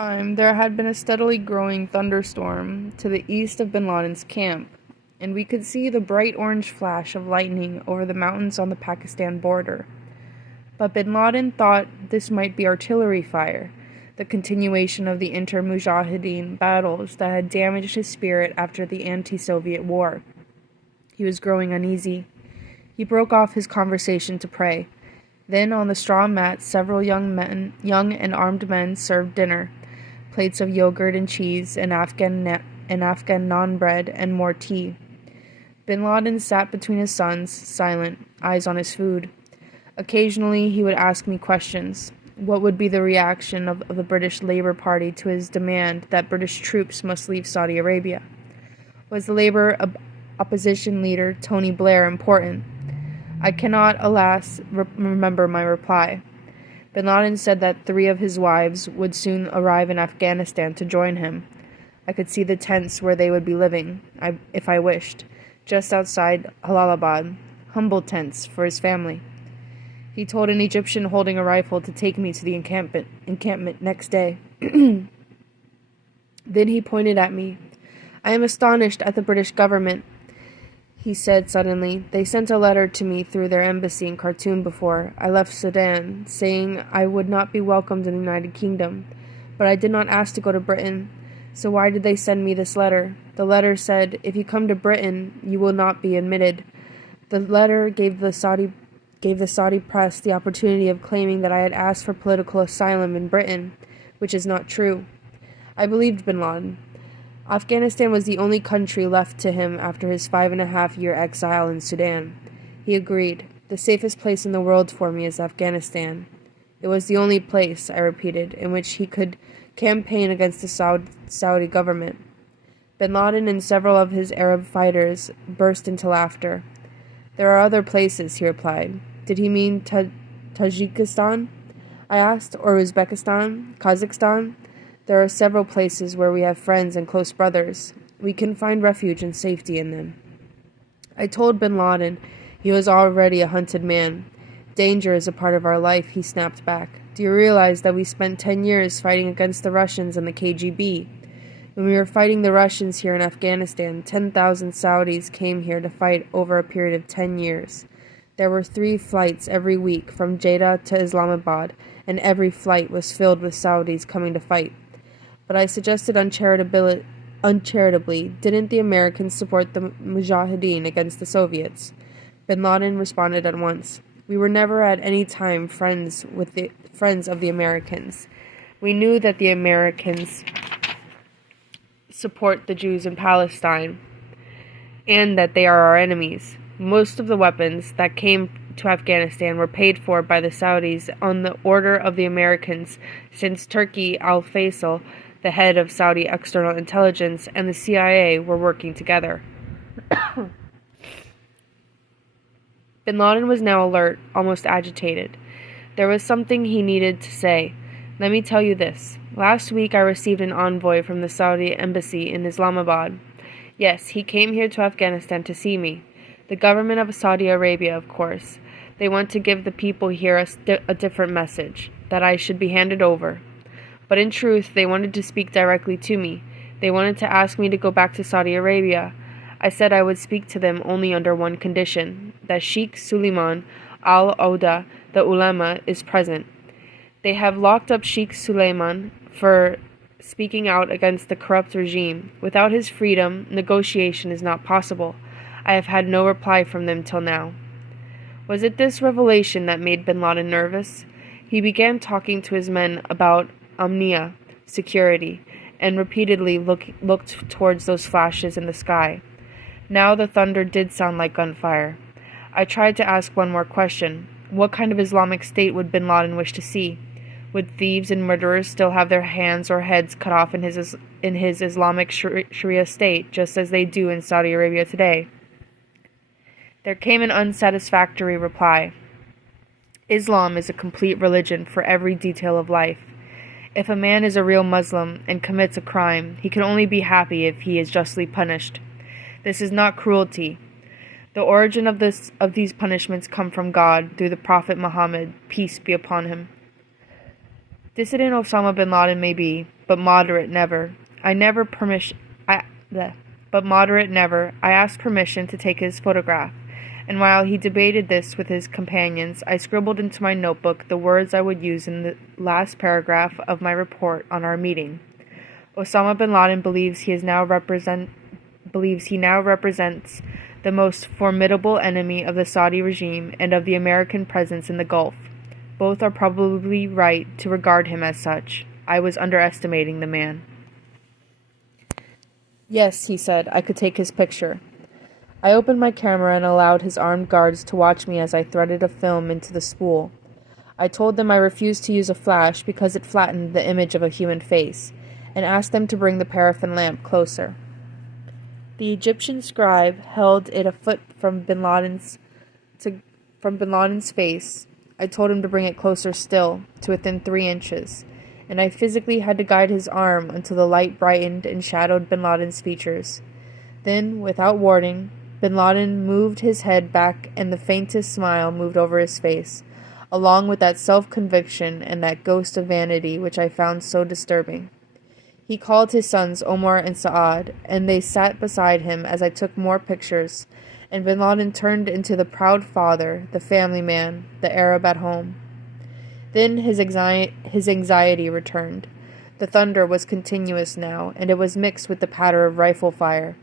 There had been a steadily growing thunderstorm to the east of bin Laden's camp, and we could see the bright orange flash of lightning over the mountains on the Pakistan border. But bin Laden thought this might be artillery fire, the continuation of the inter-Mujahideen battles that had damaged his spirit after the anti-Soviet war. He was growing uneasy. He broke off his conversation to pray. Then on the straw mat several young and armed men served dinner, plates of yogurt and cheese and Afghan naan bread and more tea. Bin Laden sat between his sons, silent, eyes on his food. Occasionally he would ask me questions. What would be the reaction of the British Labour Party to his demand that British troops must leave Saudi Arabia? Was the Labour opposition leader Tony Blair important? I cannot, alas, remember my reply. Bin Laden said that 3 of his wives would soon arrive in Afghanistan to join him. I could see the tents where they would be living, if I wished, just outside Jalalabad, humble tents for his family. He told an Egyptian holding a rifle to take me to the encampment next day. Then he pointed at me. I am astonished at the British government, he said suddenly. They sent a letter to me through their embassy in Khartoum before I left Sudan, saying I would not be welcomed in the United Kingdom. But I did not ask to go to Britain. So why did they send me this letter? The letter said, if you come to Britain, you will not be admitted. The letter gave the Saudi press the opportunity of claiming that I had asked for political asylum in Britain, which is not true. I believed bin Laden. Afghanistan was the only country left to him after his 5.5-year exile in Sudan. He agreed. The safest place in the world for me is Afghanistan. It was the only place, I repeated, in which he could campaign against the Saudi government. Bin Laden and several of his Arab fighters burst into laughter. There are other places, he replied. Did he mean Tajikistan? I asked, or Uzbekistan, Kazakhstan? There are several places where we have friends and close brothers. We can find refuge and safety in them. I told bin Laden he was already a hunted man. Danger is a part of our life, he snapped back. Do you realize that we spent 10 years fighting against the Russians and the KGB? When we were fighting the Russians here in Afghanistan, 10,000 Saudis came here to fight over a period of 10 years. There were 3 flights every week from Jeddah to Islamabad, and every flight was filled with Saudis coming to fight. But I suggested uncharitably, didn't the Americans support the Mujahideen against the Soviets? Bin Laden responded at once. We were never at any time friends of the Americans. We knew that the Americans support the Jews in Palestine, and that they are our enemies. Most of the weapons that came to Afghanistan were paid for by the Saudis on the order of the Americans, since Turki al-Faisal, the head of Saudi external intelligence, and the CIA were working together. Bin Laden was now alert, almost agitated. There was something he needed to say. Let me tell you this. Last week I received an envoy from the Saudi embassy in Islamabad. Yes, he came here to Afghanistan to see me. The government of Saudi Arabia, of course. They want to give the people here a different message, that I should be handed over. But in truth, they wanted to speak directly to me. They wanted to ask me to go back to Saudi Arabia. I said I would speak to them only under one condition, that Sheikh Suleiman al-Auda, the ulama, is present. They have locked up Sheikh Suleiman for speaking out against the corrupt regime. Without his freedom, negotiation is not possible. I have had no reply from them till now. Was it this revelation that made bin Laden nervous? He began talking to his men about amnia, security, and repeatedly looked towards those flashes in the sky. Now the thunder did sound like gunfire. I tried to ask one more question. What kind of Islamic state would bin Laden wish to see? Would thieves and murderers still have their hands or heads cut off in his Islamic Sharia state, just as they do in Saudi Arabia today? There came an unsatisfactory reply. Islam is a complete religion for every detail of life. If a man is a real Muslim and commits a crime, he can only be happy if he is justly punished. This is not cruelty. The origin of these punishments come from God through the Prophet Muhammad, peace be upon him. Dissident Osama bin Laden may be, but moderate never. I never permission. I, bleh. But moderate never. I asked permission to take his photograph, and while he debated this with his companions, I scribbled into my notebook the words I would use in the last paragraph of my report on our meeting. Osama bin Laden believes he now represents the most formidable enemy of the Saudi regime and of the American presence in the Gulf. Both are probably right to regard him as such. I was underestimating the man. Yes, he said, I could take his picture. I opened my camera and allowed his armed guards to watch me as I threaded a film into the spool. I told them I refused to use a flash because it flattened the image of a human face, and asked them to bring the paraffin lamp closer. The Egyptian scribe held it a foot from bin Laden's face. I told him to bring it closer still, to within 3 inches, and I physically had to guide his arm until the light brightened and shadowed bin Laden's features. Then, without warning, bin Laden moved his head back and the faintest smile moved over his face, along with that self-conviction and that ghost of vanity which I found so disturbing. He called his sons Omar and Saad, and they sat beside him as I took more pictures, and bin Laden turned into the proud father, the family man, the Arab at home. Then his anxiety returned. The thunder was continuous now, and it was mixed with the patter of rifle fire.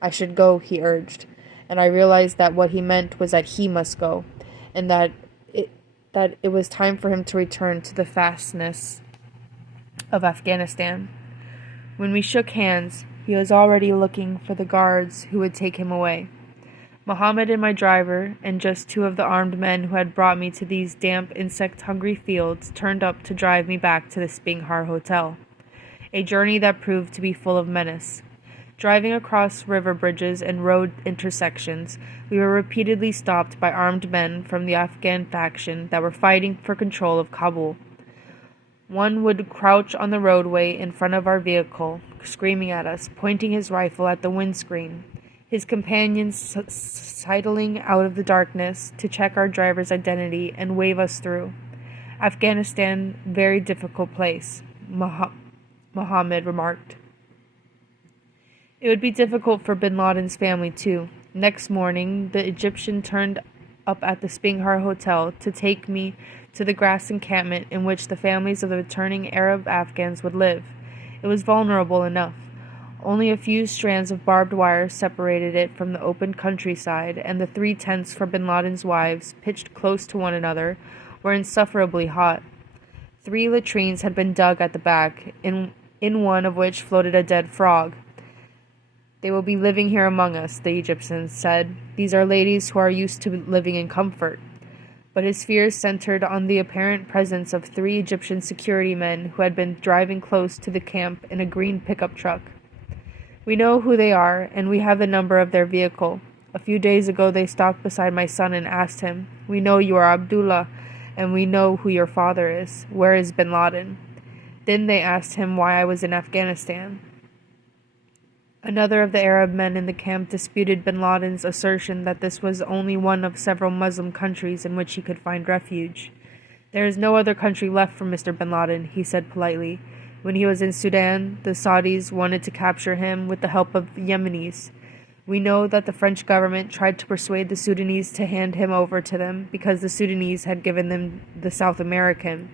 I should go, he urged, and I realized that what he meant was that he must go, and that it was time for him to return to the fastness of Afghanistan. When we shook hands, he was already looking for the guards who would take him away. Mohammed and my driver, and just 2 of the armed men who had brought me to these damp, insect-hungry fields, turned up to drive me back to the Spinghar Hotel. A journey that proved to be full of menace. Driving across river bridges and road intersections, we were repeatedly stopped by armed men from the Afghan faction that were fighting for control of Kabul. One would crouch on the roadway in front of our vehicle, screaming at us, pointing his rifle at the windscreen. His companions sidling out of the darkness to check our driver's identity and wave us through. Afghanistan, very difficult place, Mohammed remarked. It would be difficult for bin Laden's family, too. Next morning, the Egyptian turned up at the Spinghar Hotel to take me to the grass encampment in which the families of the returning Arab Afghans would live. It was vulnerable enough. Only a few strands of barbed wire separated it from the open countryside, and the 3 tents for bin Laden's wives, pitched close to one another, were insufferably hot. 3 latrines had been dug at the back, in one of which floated a dead frog. They will be living here among us, the Egyptian said. These are ladies who are used to living in comfort. But his fears centered on the apparent presence of 3 Egyptian security men who had been driving close to the camp in a green pickup truck. We know who they are, and we have the number of their vehicle. A few days ago they stopped beside my son and asked him, "We know you are Abdullah, and we know who your father is. Where is bin Laden?" Then they asked him why I was in Afghanistan. Another of the Arab men in the camp disputed bin Laden's assertion that this was only one of several Muslim countries in which he could find refuge. "There is no other country left for Mr. bin Laden," he said politely. When he was in Sudan, the Saudis wanted to capture him with the help of the Yemenis. We know that the French government tried to persuade the Sudanese to hand him over to them because the Sudanese had given them the South American.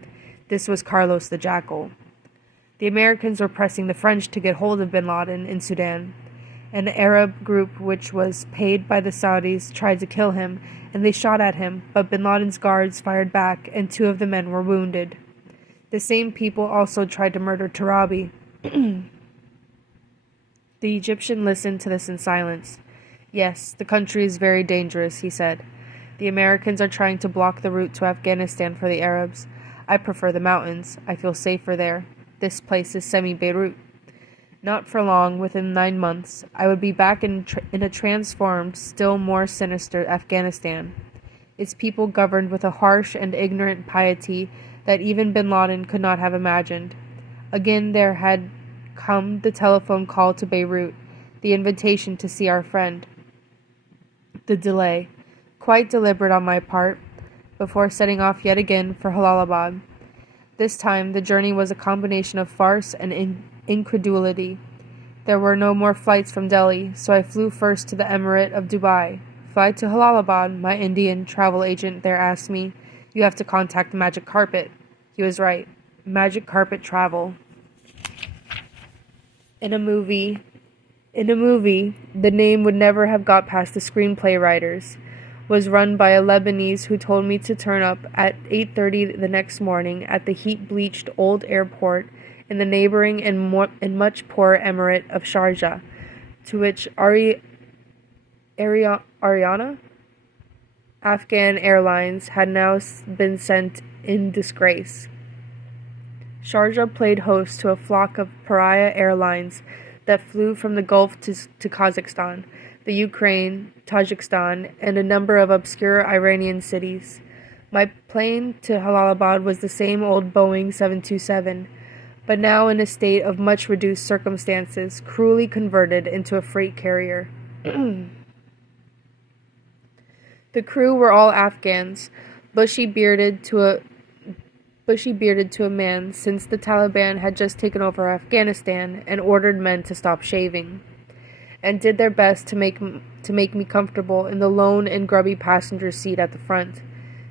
This was Carlos the Jackal. The Americans were pressing the French to get hold of bin Laden in Sudan. An Arab group which was paid by the Saudis tried to kill him, and they shot at him, but bin Laden's guards fired back, and 2 of the men were wounded. The same people also tried to murder Tarabi. The Egyptian listened to this in silence. "Yes, the country is very dangerous," he said. "The Americans are trying to block the route to Afghanistan for the Arabs. I prefer the mountains. I feel safer there. This place is semi-Beirut. Not for long, within 9 months, I would be back in a transformed, still more sinister Afghanistan. Its people governed with a harsh and ignorant piety that even bin Laden could not have imagined. Again there had come the telephone call to Beirut, the invitation to see our friend. The delay, quite deliberate on my part, before setting off yet again for Jalalabad. This time, the journey was a combination of farce and incredulity. There were no more flights from Delhi, so I flew first to the Emirate of Dubai. Fly to Jalalabad, my Indian travel agent there asked me. You have to contact Magic Carpet. He was right. Magic Carpet Travel. In a movie, the name would never have got past the screenplay writers. Was run by a Lebanese who told me to turn up at 8:30 the next morning at the heat-bleached old airport in the neighboring and much poorer emirate of Sharjah, to which Ariana Afghan Airlines had now been sent in disgrace. Sharjah played host to a flock of pariah airlines that flew from the Gulf to Kazakhstan, the Ukraine, Tajikistan, and a number of obscure Iranian cities. My plane to Jalalabad was the same old Boeing 727, but now in a state of much reduced circumstances, cruelly converted into a freight carrier. The crew were all Afghans, bushy-bearded to a man, since the Taliban had just taken over Afghanistan and ordered men to stop shaving, and did their best to make me comfortable in the lone and grubby passenger seat at the front.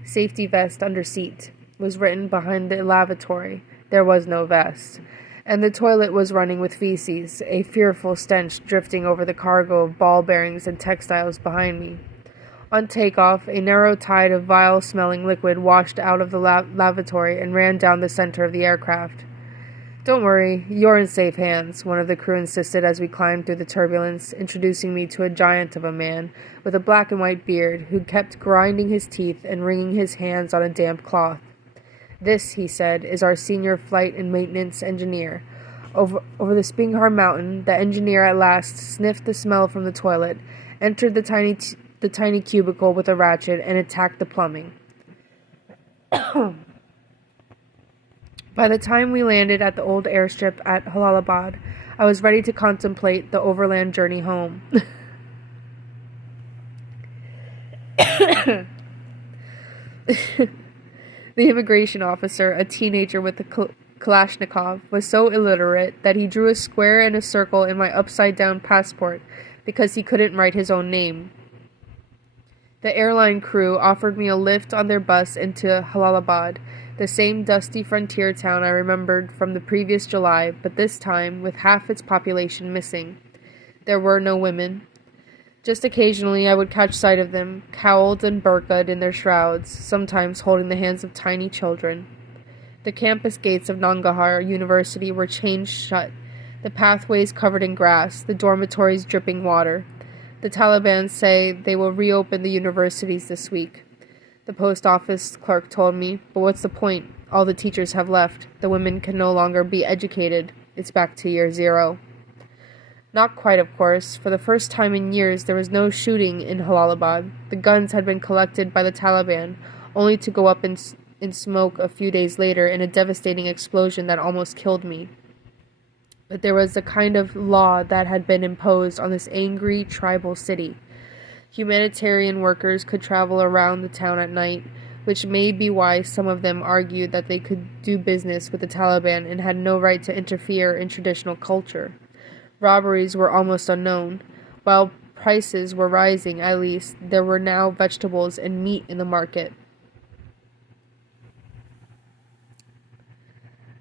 Safety vest under seat was written behind the lavatory. There was no vest. And the toilet was running with feces, a fearful stench drifting over the cargo of ball bearings and textiles behind me. On takeoff, a narrow tide of vile-smelling liquid washed out of the lavatory and ran down the center of the aircraft. "Don't worry, you're in safe hands," one of the crew insisted as we climbed through the turbulence, introducing me to a giant of a man with a black and white beard who kept grinding his teeth and wringing his hands on a damp cloth. "This," he said, "is our senior flight and maintenance engineer." Over the Spinghar mountain, the engineer at last sniffed the smell from the toilet, entered the tiny cubicle with a ratchet, and attacked the plumbing. By the time we landed at the old airstrip at Jalalabad, I was ready to contemplate the overland journey home. The immigration officer, a teenager with a Kalashnikov, was so illiterate that he drew a square and a circle in my upside-down passport because he couldn't write his own name. The airline crew offered me a lift on their bus into Jalalabad, the same dusty frontier town I remembered from the previous July, but this time with half its population missing. There were no women. Just occasionally I would catch sight of them, cowled and burqa'd in their shrouds, sometimes holding the hands of tiny children. The campus gates of Nangarhar University were chained shut, the pathways covered in grass, the dormitories dripping water. The Taliban say they will reopen the universities this week. The post office clerk told me, but what's the point? All the teachers have left. The women can no longer be educated. It's back to year zero. Not quite, of course. For the first time in years, there was no shooting in Jalalabad. The guns had been collected by the Taliban, only to go up in smoke a few days later in a devastating explosion that almost killed me. But there was a kind of law that had been imposed on this angry tribal city. Humanitarian workers could travel around the town at night, which may be why some of them argued that they could do business with the Taliban and had no right to interfere in traditional culture. Robberies were almost unknown. While prices were rising, at least, there were now vegetables and meat in the market.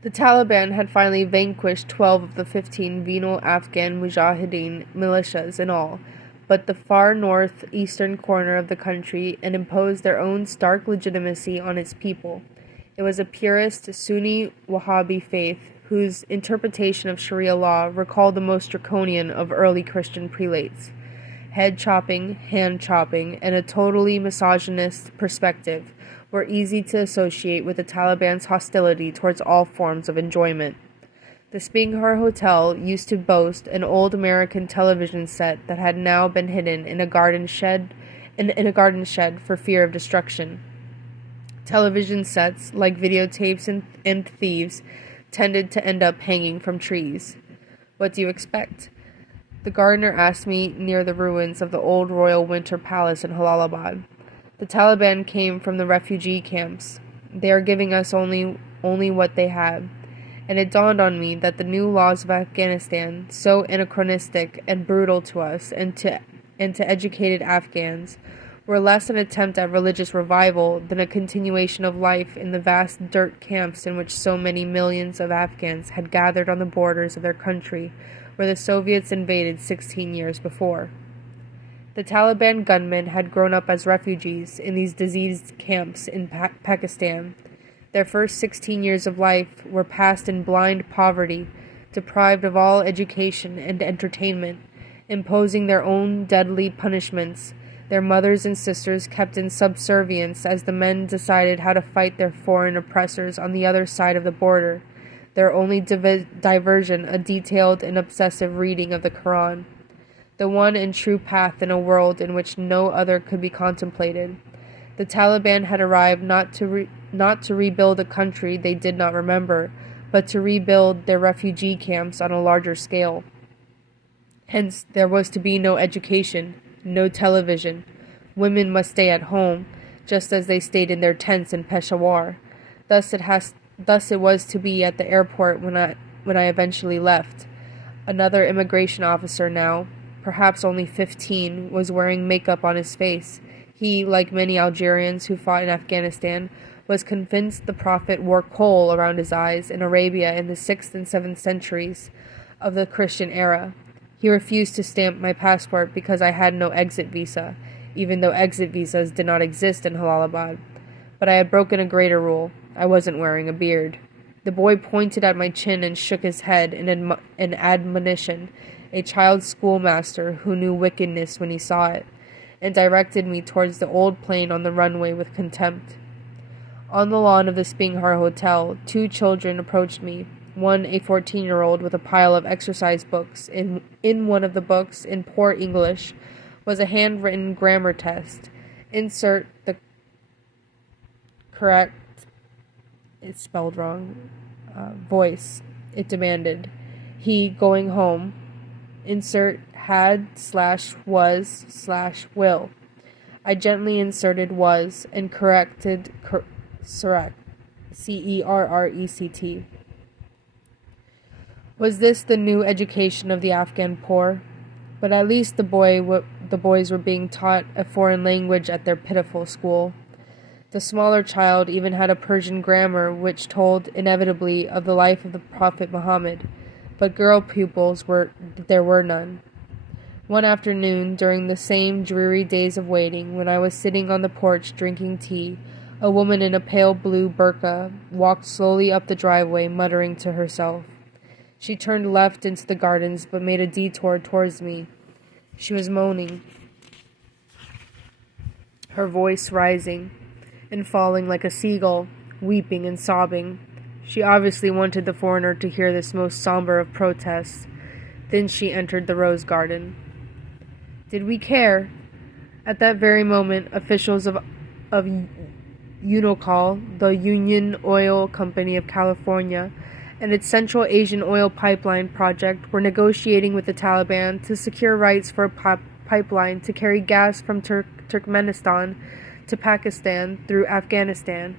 The Taliban had finally vanquished 12 of the 15 venal Afghan Mujahideen militias in all, but the far northeastern corner of the country, and imposed their own stark legitimacy on its people. It was a purist Sunni Wahhabi faith whose interpretation of Sharia law recalled the most draconian of early Christian prelates. Head-chopping, hand-chopping, and a totally misogynist perspective were easy to associate with the Taliban's hostility towards all forms of enjoyment. The Spinghar Hotel used to boast an old American television set that had now been hidden in a garden shed for fear of destruction. Television sets, like videotapes and thieves, tended to end up hanging from trees. "What do you expect?" The gardener asked me near the ruins of the old royal winter palace in Jalalabad. The Taliban came from the refugee camps. They are giving us only what they have. And it dawned on me that the new laws of Afghanistan, so anachronistic and brutal to us and to educated Afghans, were less an attempt at religious revival than a continuation of life in the vast dirt camps in which so many millions of Afghans had gathered on the borders of their country where the Soviets invaded 16 years before. The Taliban gunmen had grown up as refugees in these diseased camps in Pakistan. Their first 16 years of life were passed in blind poverty, deprived of all education and entertainment, imposing their own deadly punishments, their mothers and sisters kept in subservience as the men decided how to fight their foreign oppressors on the other side of the border, their only diversion a detailed and obsessive reading of the Quran, the one and true path in a world in which no other could be contemplated. The Taliban had arrived not to rebuild a country they did not remember, but to rebuild their refugee camps on a larger scale. Hence, there was to be no education, no television. Women must stay at home, just as they stayed in their tents in Peshawar. Thus it was to be at the airport when I eventually left. Another immigration officer now, perhaps only 15, was wearing makeup on his face. He, like many Algerians who fought in Afghanistan, was convinced the Prophet wore kohl around his eyes in Arabia in the 6th and 7th centuries of the Christian era. He refused to stamp my passport because I had no exit visa, even though exit visas did not exist in Jalalabad. But I had broken a greater rule. I wasn't wearing a beard. The boy pointed at my chin and shook his head in admonition, a child schoolmaster who knew wickedness when he saw it, and directed me towards the old plane on the runway with contempt. On the lawn of the Spinghar Hotel, 2 children approached me, one a 14-year-old with a pile of exercise books. In one of the books, in poor English, was a handwritten grammar test. Insert the correct, it's spelled wrong, voice, it demanded. He going home. Insert had/was/will. I gently inserted was and corrected correct. CERRECT. Was this the new education of the Afghan poor? But at least the boys were being taught a foreign language at their pitiful school. The smaller child even had a Persian grammar which told inevitably of the life of the Prophet Muhammad, but girl pupils there were none. One afternoon, during the same dreary days of waiting, when I was sitting on the porch drinking tea, a woman in a pale blue burqa walked slowly up the driveway, muttering to herself. She turned left into the gardens, but made a detour towards me. She was moaning, her voice rising and falling like a seagull, weeping and sobbing. She obviously wanted the foreigner to hear this most somber of protests. Then she entered the rose garden. Did we care? At that very moment, officials of Unocal, the Union Oil Company of California, and its Central Asian Oil Pipeline project were negotiating with the Taliban to secure rights for a pipeline to carry gas from Turkmenistan to Pakistan through Afghanistan.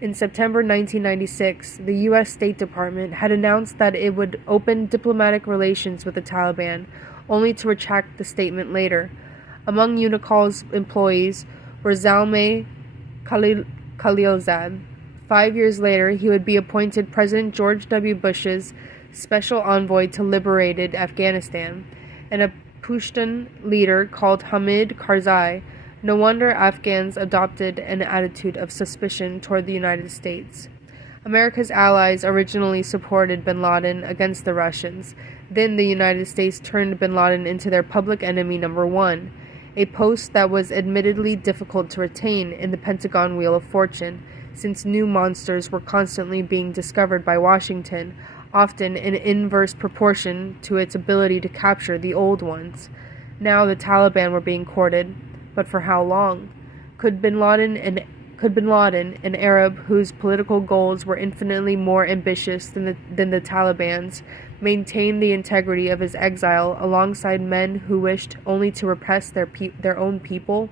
In September 1996, the U.S. State Department had announced that it would open diplomatic relations with the Taliban, only to retract the statement later. Among Unical's employees were Zalmay Khalilzad. 5 years later, he would be appointed President George W. Bush's special envoy to liberated Afghanistan, and a Pushtun leader called Hamid Karzai. No wonder Afghans adopted an attitude of suspicion toward the United States. America's allies originally supported bin Laden against the Russians. Then the United States turned bin Laden into their public enemy number 1, a post that was admittedly difficult to retain in the Pentagon Wheel of Fortune, since new monsters were constantly being discovered by Washington, often in inverse proportion to its ability to capture the old ones. Now the Taliban were being courted, but for how long? Could bin Laden, an Arab whose political goals were infinitely more ambitious than the Taliban's, maintain the integrity of his exile alongside men who wished only to repress their own people?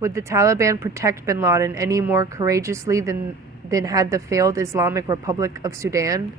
Would the Taliban protect bin Laden any more courageously than than had the failed Islamic Republic of Sudan.